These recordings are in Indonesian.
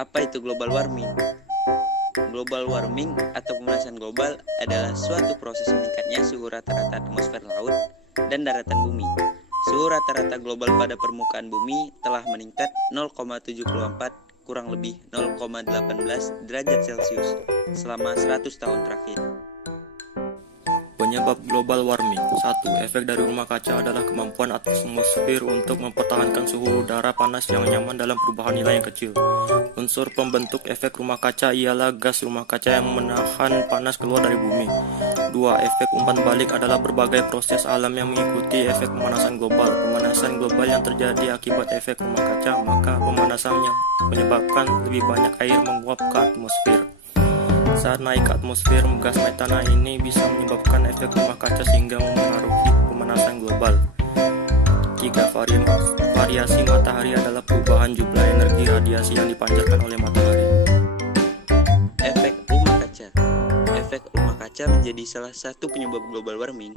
Apa itu global warming? Global warming atau pemanasan global adalah suatu proses meningkatnya suhu rata-rata atmosfer laut dan daratan bumi. Suhu rata-rata global pada permukaan bumi telah meningkat 0,74 kurang lebih 0,18 derajat Celcius selama 100 tahun terakhir. Penyebab global warming. 1. Efek dari rumah kaca adalah kemampuan atmosfer untuk mempertahankan suhu udara panas yang nyaman dalam perubahan nilai yang kecil. Unsur pembentuk efek rumah kaca ialah gas rumah kaca yang menahan panas keluar dari bumi. 2. Efek umpan balik adalah berbagai proses alam yang mengikuti efek pemanasan global. Pemanasan global yang terjadi akibat efek rumah kaca, maka pemanasan yang menyebabkan lebih banyak air menguap ke atmosfer. Saat naik ke atmosfer, gas metana ini bisa menyebabkan efek rumah kaca sehingga mempengaruhi pemanasan global. 3. Variasi matahari adalah perubahan jumlah energi radiasi yang dipancarkan oleh matahari. Efek rumah kaca. Efek rumah kaca menjadi salah satu penyebab global warming.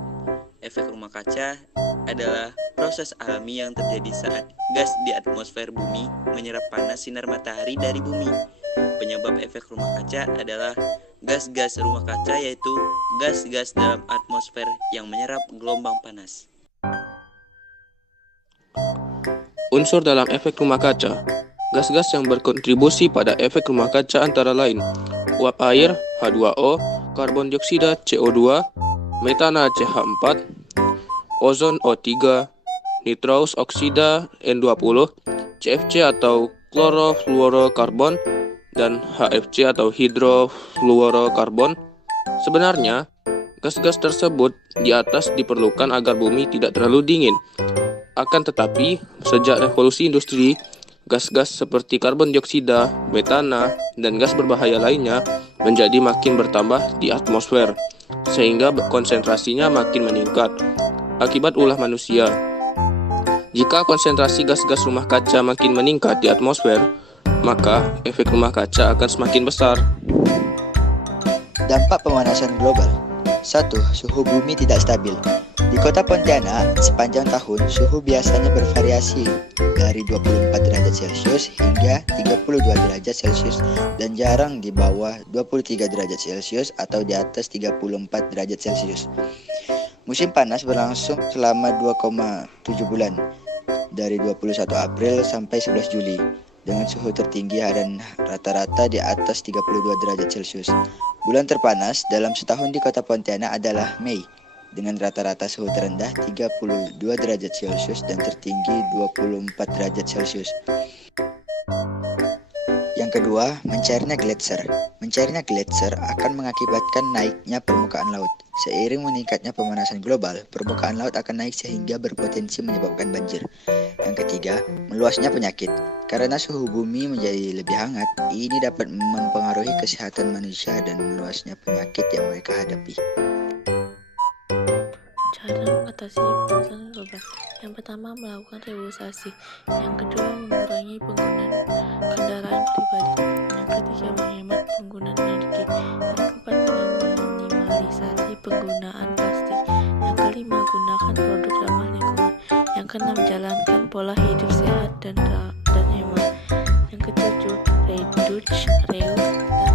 Efek rumah kaca adalah proses alami yang terjadi saat gas di atmosfer bumi menyerap panas sinar matahari dari bumi. Penyebab efek rumah kaca adalah gas-gas rumah kaca, yaitu gas-gas dalam atmosfer yang menyerap gelombang panas. Unsur dalam efek rumah kaca. Gas-gas yang berkontribusi pada efek rumah kaca antara lain uap air H2O, karbon dioksida CO2, metana CH4, ozon O3, nitrous oksida N20, CFC atau klorofluorokarbon, dan HFC atau hidrofluorokarbon. Sebenarnya, gas-gas tersebut di atas diperlukan agar bumi tidak terlalu dingin. Akan tetapi, sejak revolusi industri, gas-gas seperti karbon dioksida, metana, dan gas berbahaya lainnya menjadi makin bertambah di atmosfer, sehingga konsentrasinya makin meningkat akibat ulah manusia. Jika konsentrasi gas-gas rumah kaca makin meningkat di atmosfer, maka efek rumah kaca akan semakin besar. Dampak pemanasan global. 1. Suhu bumi tidak stabil. Di kota Pontianak, sepanjang tahun suhu biasanya bervariasi dari 24 derajat Celcius hingga 32 derajat Celcius dan jarang di bawah 23 derajat Celcius atau di atas 34 derajat Celcius. Musim panas berlangsung selama 2,7 bulan, dari 21 April sampai 11 Juli. Dengan suhu tertinggi dan rata-rata di atas 32 derajat Celcius. Bulan terpanas dalam setahun di kota Pontianak adalah Mei, dengan rata-rata suhu terendah 32 derajat Celcius dan tertinggi 24 derajat Celcius. Yang kedua, mencairnya gletser. Mencairnya gletser akan mengakibatkan naiknya permukaan laut. Seiring meningkatnya pemanasan global, permukaan laut akan naik sehingga berpotensi menyebabkan banjir. Yang ketiga, meluasnya penyakit. Karena suhu bumi menjadi lebih hangat, ini dapat mempengaruhi kesehatan manusia dan meluasnya penyakit yang mereka hadapi. Cara mengatasi pemanasan global. Yang pertama, melakukan reboisasi. Yang kedua, mengurangi penggunaan kendaraan pribadi. Yang ketiga, menghemat penggunaan energi. Yang keempat, meminimalisasi penggunaan plastik. Yang kelima, gunakan produk ramah lingkungan. Yang keenam, jalankan pola hidup sehat dan hemat. Yang ketujuh, reduce, reuse, dan